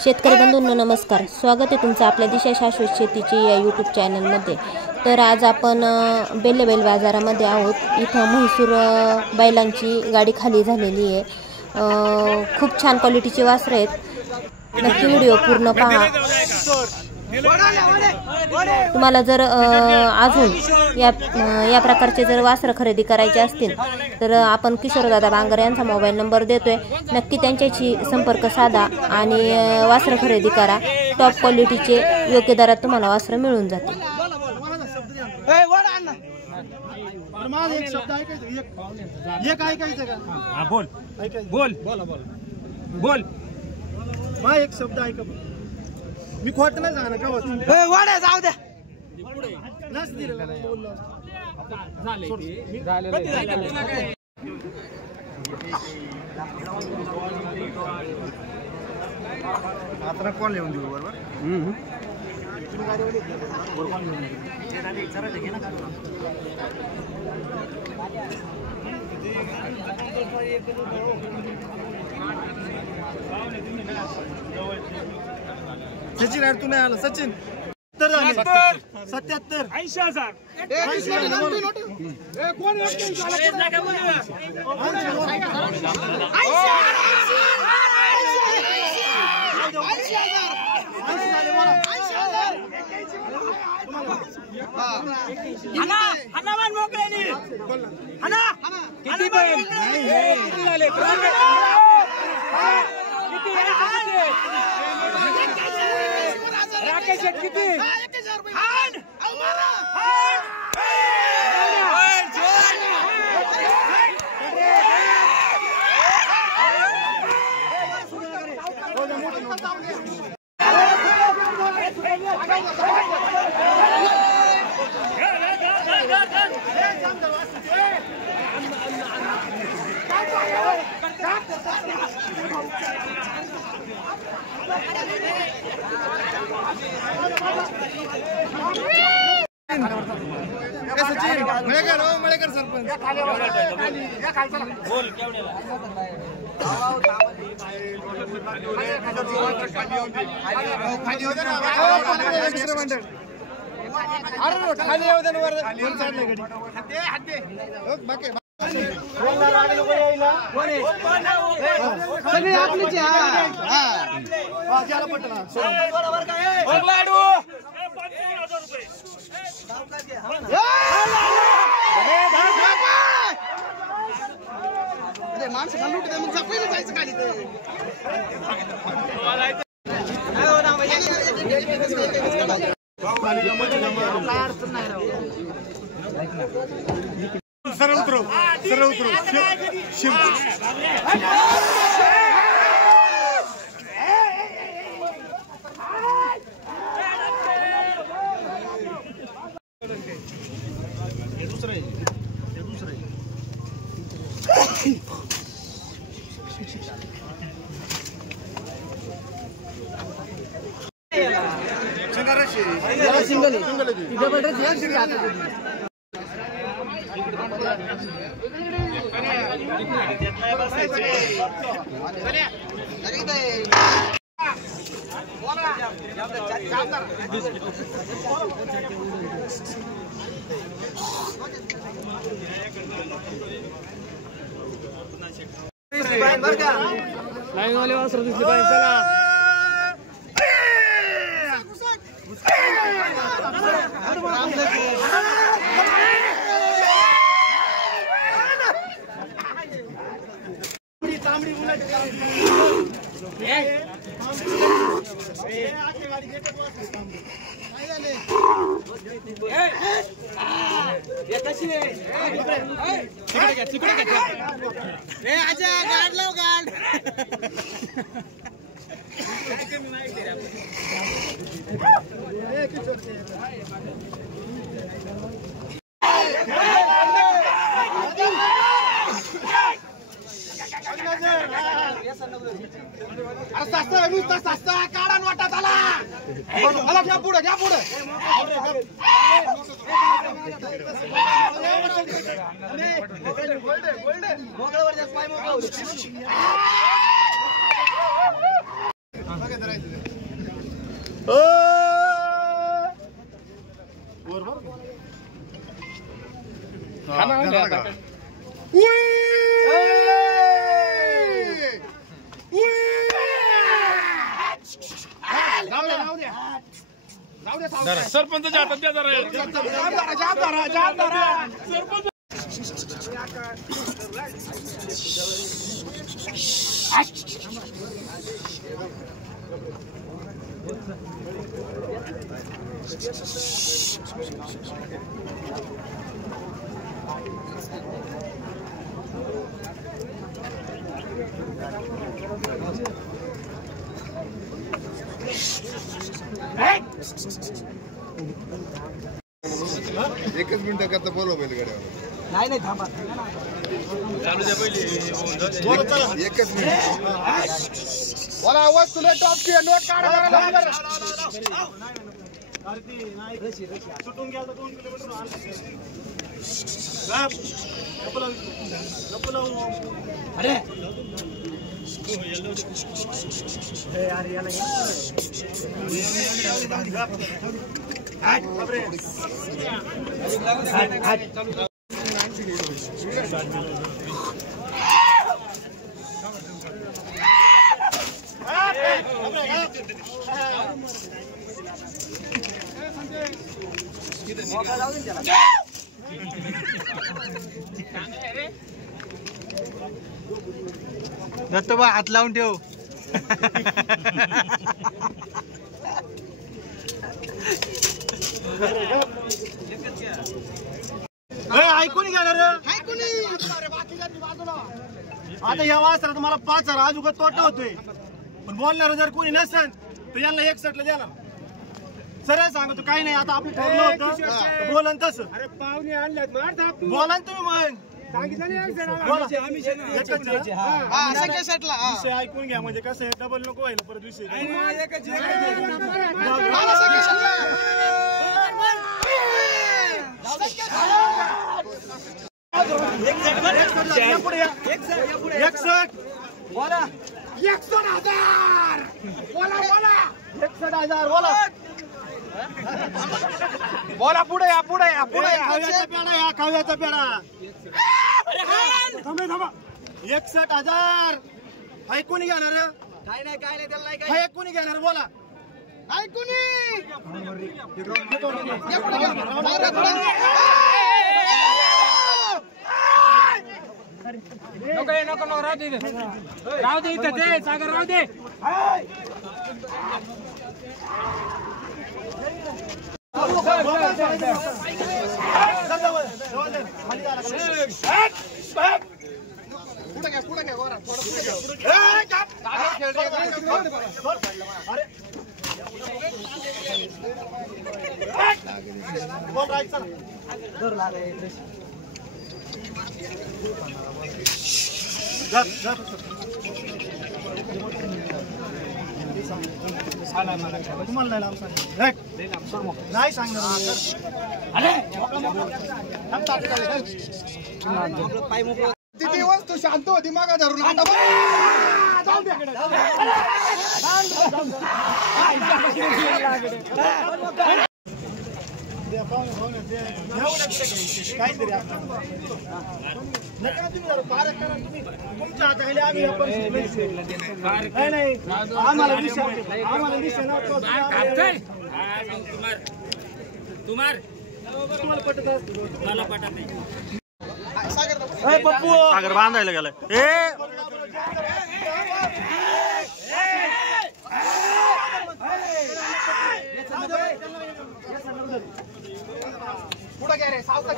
शेतकरी बंधूंनो नमस्कार, स्वागत आहे तुमचं आपल्या दिशा शाश्वत शेतीची या यूट्यूब चॅनलमध्ये। तर आज आपण बेल्लेबैल बाजारामध्ये आहोत। इथं म्हैसूर बैलांची गाडी खाली झालेली आहे। खूप छान क्वालिटीची वासरं आहेत। नक्की व्हिडिओ पूर्ण पहा। तुम्हाला जर अजून या प्रकारचे जर वासरं खरेदी करायचे असतील तर आपण किशोरदादा बांगर यांचा मोबाईल नंबर देतोय। नक्की त्यांच्याशी संपर्क साधा आणि वासरं खरेदी करा। टॉप क्वालिटीचे योग्य दरात तुम्हाला वासरं मिळून जातील। एक शब्द ऐका, मी खोट नाही सांगणार का वाड्या जाऊ द्या नस दिलं आता कोण लिहून देऊ बरोबर सचिन यार तू नाही आला सचिन 77 80,000 मळेकर सरपंच बोल सरळ उतरो लाईन वाले वासर दिसले पाहिजे चला तांबडी बुलेट काढा वाटत आला घ्या पुढे मोकळवर जास्त पाय मोकळा सरपंचाच्या हातात द्या जरा सरपंच एकच मिनिट करता बोलव बैलगाड्यावर नाही नाही थांबा चालू द्या पहिले एकच मिनिट बोला आवाज तुला टॉप की नोट काढा सुटून गेला 2 किलोमीटर अरे यार याला दत्तोबा हात लावून ठेव ऐकून घेणार आता या वासरात मला 5,000 अजून तोटा होतोय पण बोलणार जर कोणी नसेल तर यांना 61 द्याला सरळ सांगतो काही नाही आता आपलं ठरलं होतं बोलन तसं अरे पाहुणे आणल्यात बोला तुम्ही मग विषय ऐकून घ्या म्हणजे कसं आहे डबल नको व्हायला परत विषय बोला 61,000 बोला पुढे या खाव्याचा पेढा या खाव्याचा पेढा थांबा 61,000 ऐकून घेणार काय नाही त्याला ऐकून घेणार बोला ऐकून नको राहू दे इथं ते सागर राहू दे तुम्हाला नाही सांगणार ती वस्तू शांत होती मागा धरून आता काहीतरी नका तुम्ही जरा पारख करा तुम्ही तुमच्या हाताखाली आम्ही नाही आम्हाला तुम्हाला पटत मला पटत नाही पप्पू सागर बांधायला गेलाय पुढे घ्या रे सावकाश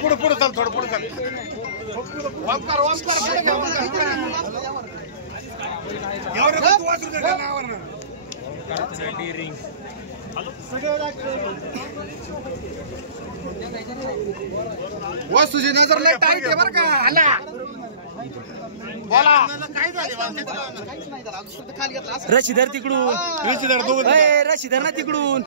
पुढे पुढे चाल थोडं पुढे चाल ओमकार पुढे वस्तूची नजर लय टाईट आहे बरं का हल्ला बोला काय झाले रशीधर तिकडून रशीधर ना तिकडून